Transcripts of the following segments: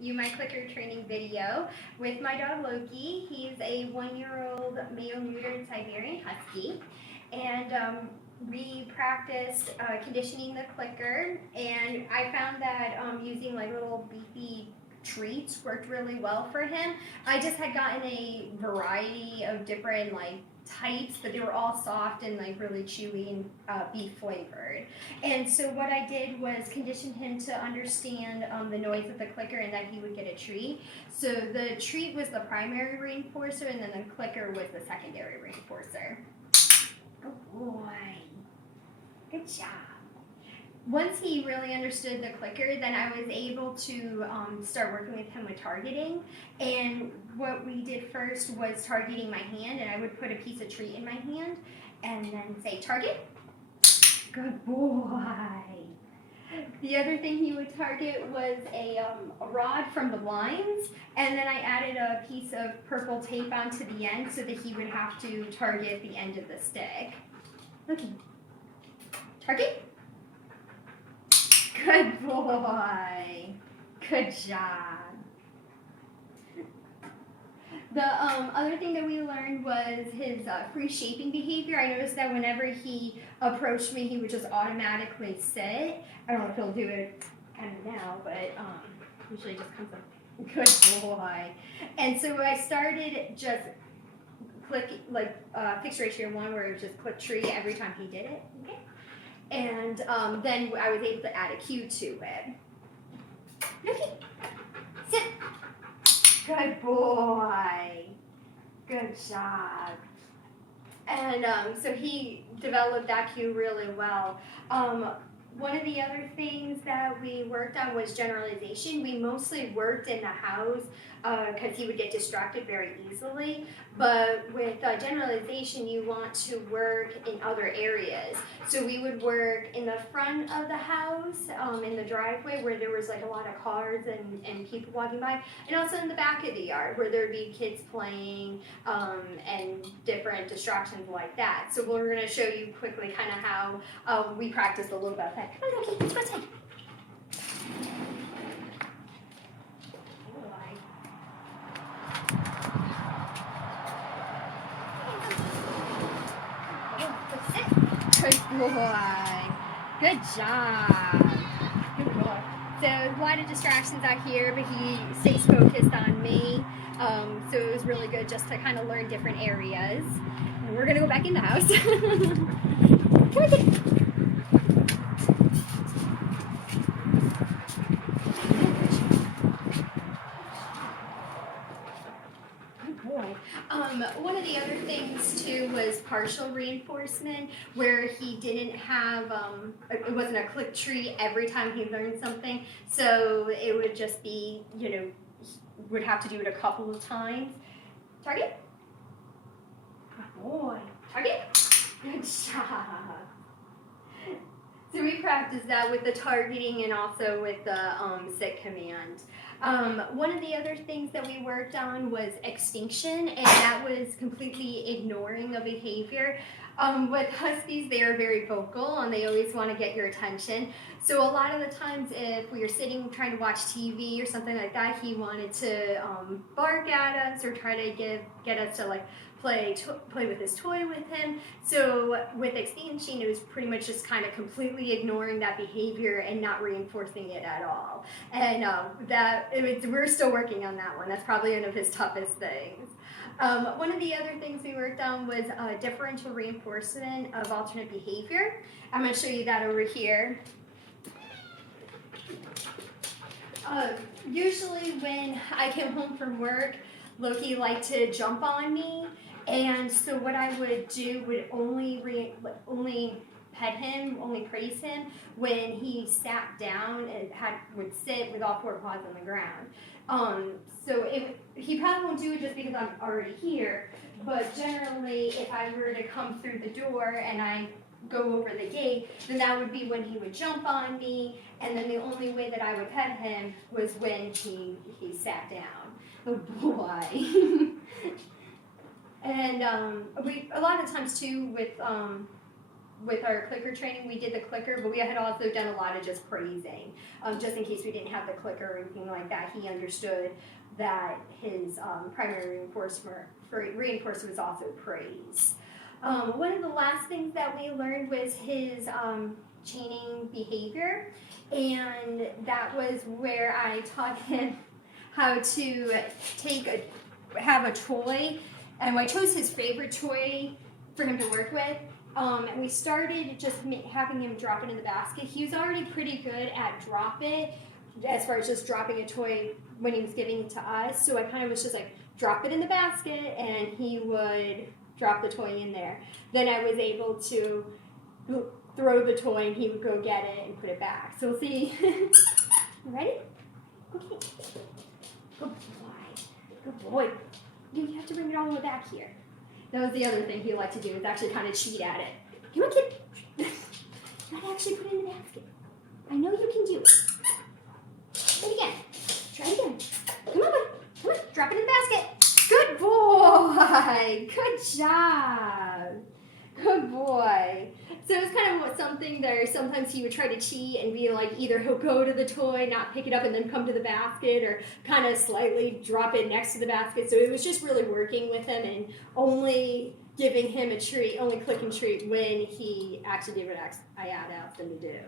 you my clicker training video with my dog Loki. He's a 1-year-old male neutered Siberian Husky. And we practiced conditioning the clicker, and I found that using like little beefy treats worked really well for him. I just had gotten a variety of different like types, but they were all soft and like really chewy and beef flavored. And so what I did was condition him to understand the noise of the clicker and that he would get a treat. So the treat was the primary reinforcer, and then the clicker was the secondary reinforcer. Good boy. Good job. Once he really understood the clicker, then I was able to start working with him with targeting. And what we did first was targeting my hand, and I would put a piece of treat in my hand and then say, target. Good boy. The other thing he would target was a rod from the blinds, and then I added a piece of purple tape onto the end so that he would have to target the end of the stick. Okay. Target. Good boy. Good job. The other thing that we learned was his free shaping behavior. I noticed that whenever he approached me, he would just automatically sit. I don't know if he'll do it kind of now, but usually just comes up. Good boy. And so I started just click, like fixed ratio 1, where it was just click tree every time he did it. Okay. And then I was able to add a cue to it. Loki, sit. Good boy. Good job. And so he developed that cue really well. One of the other things that we worked on was generalization. We mostly worked in the house because he would get distracted very easily. But with generalization, you want to work in other areas. So we would work in the front of the house, in the driveway where there was like a lot of cars and people walking by, and also in the back of the yard where there'd be kids playing and different distractions like that. So we're going to show you quickly kind of how we practiced a little bit of that. Come on, Loki, let's go outside. Good boy. Good job. Good boy. So a lot of distractions out here, but he stays focused on me. So it was really good just to kind of learn different areas. And we're gonna go back in the house. Come on, one of the other things too was partial reinforcement, where he didn't have, it wasn't a click tree every time he learned something, so it would just be, would have to do it a couple of times. Target. Good boy. Target. Good job. So we practiced that with the targeting and also with the sit command. One of the other things that we worked on was extinction, and that was completely ignoring a behavior. With Huskies, they are very vocal and they always want to get your attention. So a lot of the times if we were sitting trying to watch TV or something like that, he wanted to bark at us or try to get us to like play with his toy with him. So with extinction, it was pretty much just kind of completely ignoring that behavior and not reinforcing it at all. And we're still working on that one. That's probably one of his toughest things. One of the other things we worked on was differential reinforcement of alternate behavior. I'm going to show you that over here. Usually when I came home from work, Loki liked to jump on me, and so what I would do would only pet him, only praise him when he sat down and would sit with all 4 paws on the ground. So he probably won't do it just because I'm already here, but generally if I were to come through the door and I go over the gate, then that would be when he would jump on me, and then the only way that I would pet him was when he sat down. Oh boy. And a lot of times too with with our clicker training, we did the clicker, but we had also done a lot of just praising, just in case we didn't have the clicker or anything like that. He understood that his primary reinforcement was also praise. One of the last things that we learned was his chaining behavior, and that was where I taught him how to have a toy, and I chose his favorite toy for him to work with. And we started just having him drop it in the basket. He was already pretty good at drop it, as far as just dropping a toy when he was giving it to us. So I kind of was just like, drop it in the basket, and he would drop the toy in there. Then I was able to throw the toy, and he would go get it and put it back. So we'll see. Ready? Okay. Good boy. Good boy. You have to bring it all the way back here. That was the other thing he liked to do, is actually kind of cheat at it. Come on, kid. Not actually put it in the basket. I know you can do it. Try it again. Try it again. Come on, bud. Come on. Drop it in the basket. Good boy. Good job. Good boy. So it was kind of something there. Sometimes he would try to cheat and be like, either he'll go to the toy, not pick it up, and then come to the basket, or kind of slightly drop it next to the basket. So it was just really working with him and only giving him a treat, only clicking treat when he actually did what I had asked him to do.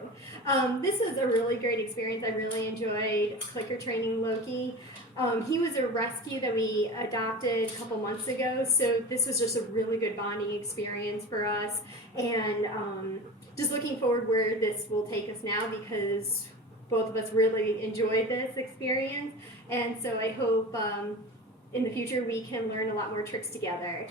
This was a really great experience. I really enjoyed clicker training Loki. He was a rescue that we adopted a couple months ago, so this was just a really good bonding experience for us, and just looking forward where this will take us now, because both of us really enjoyed this experience, and so I hope in the future we can learn a lot more tricks together.